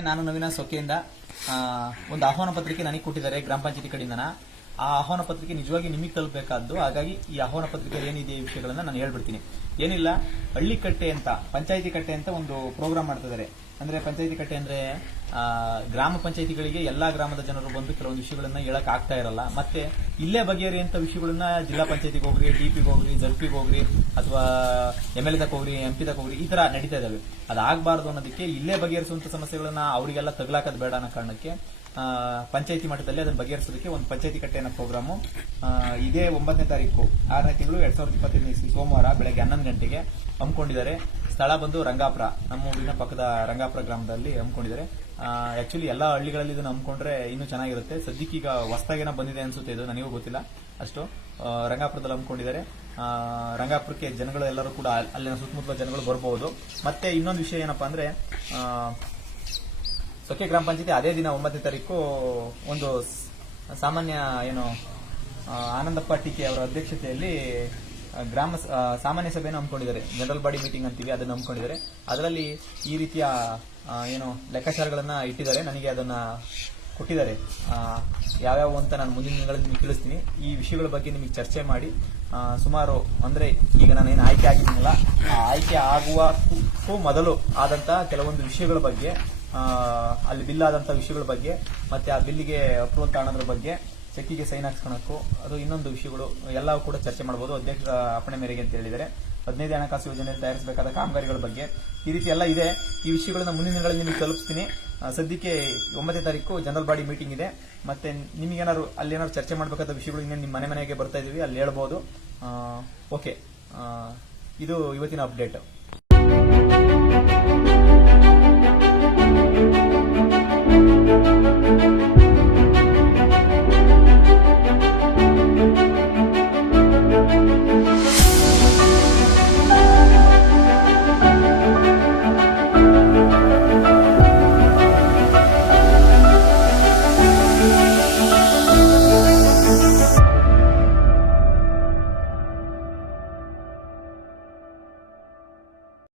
ನಾನು ನವೀನ ಸೊಕೆಯಿಂದ ಒಂದು ಆಹ್ವಾನ ಪತ್ರಿಕೆ ನನಗೆ ಕೊಟ್ಟಿದ್ದಾರೆ ಗ್ರಾಮ ಪಂಚಾಯತಿ ಕಡೆಯಿಂದನ ಆ ಆಹ್ವಾನ ಪತ್ರಿಕೆ ನಿಜವಾಗಿ ನಿಮಗೆ ತಲುಪಬೇಕಾದ್ದು. ಹಾಗಾಗಿ ಈ ಆಹ್ವಾನ ಪತ್ರಿಕೆ ಏನಿದೆ ಈ ವಿಷಯಗಳನ್ನ ನಾನು ಹೇಳ್ಬಿಡ್ತೀನಿ. ಏನಿಲ್ಲ ಹಳ್ಳಿ ಕಟ್ಟೆ ಅಂತ, ಪಂಚಾಯತಿ ಕಟ್ಟೆ ಅಂತ ಒಂದು ಪ್ರೋಗ್ರಾಮ್ ಮಾಡ್ತಿದ್ದಾರೆ. ಅಂದ್ರೆ ಪಂಚಾಯತಿ ಕಟ್ಟೆ ಅಂದ್ರೆ ಗ್ರಾಮ ಪಂಚಾಯತಿಗಳಿಗೆ ಎಲ್ಲಾ ಗ್ರಾಮದ ಜನರು ಬಂದು ಕೆಲವೊಂದು ವಿಷಯಗಳನ್ನ ಹೇಳಕ್ ಆಗ್ತಾ ಇರಲ್ಲ. ಮತ್ತೆ ಇಲ್ಲೇ ಬಗೆಹರಿಯಂತ ವಿಷಯಗಳನ್ನ ಜಿಲ್ಲಾ ಪಂಚಾಯತಿಗೆ ಹೋಗ್ರಿ, ಡಿಪಿಗೆ ಹೋಗ್ರಿ, ಜಡ್ಪಿಗೆ ಹೋಗ್ರಿ, ಅಥವಾ ಎಂ ಎಲ್ ಎ ತಕ ಹೋಗ್ರಿ, ಎಂ ಪಿ ತಕ ಹೋಗ್ರಿ, ಈ ತರ ನಡೀತಾ ಇದಾವೆ ಅದಾಗಬಾರ್ದು ಅನ್ನೋದಕ್ಕೆ ಇಲ್ಲೇ ಬಗೆಹರಿಸುವಂತ ಸಮಸ್ಯೆಗಳನ್ನ ಅವರಿಗೆಲ್ಲ ತಗಲಾಕದ್ ಬೇಡ ಅನ್ನೋ ಕಾರಣಕ್ಕೆ ಪಂಚಾಯತಿ ಮಟ್ಟದಲ್ಲಿ ಅದನ್ನು ಬಗೆಹರಿಸೋದಕ್ಕೆ ಒಂದು ಪಂಚಾಯತಿ ಕಟ್ಟೆ ಅನ್ನೋ ಪ್ರೋಗ್ರಾಮು ಇದೇ ಒಂಬತ್ತನೇ ತಾರೀಕು, ಆರನೇ ತಿಂಗಳು ಎರಡ್ ಸಾವಿರದ ಇಪ್ಪತ್ತೈದನೇ ಸೋಮವಾರ ಬೆಳಗ್ಗೆ ಹನ್ನೊಂದು ಗಂಟೆಗೆ ಹಮ್ಮಿಕೊಂಡಿದ್ದಾರೆ. ಸ್ಥಳ ಬಂದು ರಂಗಾಪುರ, ನಮ್ಮ ಊರಿನ ಪಕ್ಕದ ರಂಗಾಪುರ ಗ್ರಾಮದಲ್ಲಿ ಹಮ್ಮಿಕೊಂಡಿದ್ದಾರೆ. ಆಕ್ಚುಲಿ ಎಲ್ಲಾ ಹಳ್ಳಿಗಳಲ್ಲಿ ಇದನ್ನು ಹಮ್ಮಿಕೊಂಡ್ರೆ ಇನ್ನೂ ಚೆನ್ನಾಗಿರುತ್ತೆ. ಸದ್ಯಕ್ಕೀಗ ಹೊಸದಾಗೇನ ಬಂದಿದೆ ಅನ್ಸುತ್ತೆ ಇದು, ನನಗೂ ಗೊತ್ತಿಲ್ಲ ಅಷ್ಟು. ರಂಗಾಪುರದಲ್ಲಿ ಹಮ್ಮಿಕೊಂಡಿದ್ದಾರೆ. ರಂಗಾಪುರಕ್ಕೆ ಜನಗಳು ಎಲ್ಲರೂ ಕೂಡ ಅಲ್ಲಿನ ಸುತ್ತಮುತ್ತಲ ಜನಗಳು ಬರಬಹುದು ಮತ್ತೆ ಇನ್ನೊಂದು ವಿಷಯ ಏನಪ್ಪಾ ಅಂದ್ರೆ ಸೊಕ್ಕೆ ಗ್ರಾಮ ಪಂಚಾಯತಿ ಅದೇ ದಿನ ಒಂಬತ್ತನೇ ತಾರೀಕು ಒಂದು ಸಾಮಾನ್ಯ ಏನು ಆನಂದಪ್ಪ ಟಿಕೆ ಅವರ ಅಧ್ಯಕ್ಷತೆಯಲ್ಲಿ ಗ್ರಾಮ ಸಾಮಾನ್ಯ ಸಭೆಯನ್ನು ಹಮ್ಮಿಕೊಂಡಿದ್ದಾರೆ. ಜನರಲ್ ಬಾಡಿ ಮೀಟಿಂಗ್ ಅಂತೀವಿ, ಅದನ್ನು ಹಮ್ಮಿಕೊಂಡಿದ್ದಾರೆ. ಅದರಲ್ಲಿ ಈ ರೀತಿಯ ಏನು ಲೆಕ್ಕಾಚಾರಗಳನ್ನು ಇಟ್ಟಿದ್ದಾರೆ. ನನಗೆ ಅದನ್ನು ಕೊಟ್ಟಿದ್ದಾರೆ. ಯಾವ್ಯಾವ ಅಂತ ನಾನು ಮುಂದಿನ ದಿನಗಳಲ್ಲಿ ನಿಮಗೆ ತಿಳಿಸ್ತೀನಿ. ಈ ವಿಷಯಗಳ ಬಗ್ಗೆ ನಿಮಗೆ ಚರ್ಚೆ ಮಾಡಿ ಸುಮಾರು ಅಂದರೆ ಈಗ ನಾನು ಏನು ಆಯ್ಕೆ ಆಗಿದ್ದೀನಲ್ಲ, ಆ ಆಯ್ಕೆ ಆಗುವ ಮೊದಲು ಆದಂತಹ ಕೆಲವೊಂದು ವಿಷಯಗಳ ಬಗ್ಗೆ ಅಲ್ಲಿ ಬಿಲ್ ಆದಂತ ವಿಷಯಗಳ ಬಗ್ಗೆ, ಮತ್ತೆ ಆ ಬಿಲ್ಲಿಗೆ ಅಪ್ರೂವಲ್ ತಗೊಳೋದ್ರ ಬಗ್ಗೆ ಚೆಕ್ಕಿಗೆ ಸೈನ್ ಹಾಕ್ಸ್ಕೊಳಕ್ಕೂ ಅದು ಇನ್ನೊಂದು ವಿಷಯಗಳು ಎಲ್ಲವೂ ಕೂಡ ಚರ್ಚೆ ಮಾಡಬಹುದು ಅಧ್ಯಕ್ಷರ ಅಪ್ಪಣೆ ಮೇರೆಗೆ ಅಂತ ಹೇಳಿದರೆ ಹದಿನೈದು ಹಣಕಾಸು ಯೋಜನೆಯಲ್ಲಿ ತಯಾರಿಸಬೇಕಾದ ಕಾಮಗಾರಿಗಳ ಬಗ್ಗೆ ಈ ರೀತಿ ಎಲ್ಲ ಇದೆ. ಈ ವಿಷಯಗಳನ್ನ ಮುಂದಿನ ದಿನಗಳಲ್ಲಿ ನಿಮಗೆ ತಲುಪಿಸ್ತೀನಿ. ಸದ್ಯಕ್ಕೆ ಒಂಬತ್ತನೇ ತಾರೀಕು ಜನರಲ್ ಬಾಡಿ ಮೀಟಿಂಗ್ ಇದೆ. ಮತ್ತೆ ನಿಮಗೇನಾದ್ರು ಅಲ್ಲಿ ಏನಾದ್ರು ಚರ್ಚೆ ಮಾಡಬೇಕಾದ ವಿಷಯಗಳು ಇನ್ನೇನು ನಿಮ್ಮ ಮನೆ ಮನೆಗೆ ಬರ್ತಾ ಇದೀವಿ ಅಲ್ಲಿ ಹೇಳ್ಬೋದು. ಓಕೆ. ಇದು ಇವತ್ತಿನ ಅಪ್ಡೇಟ್.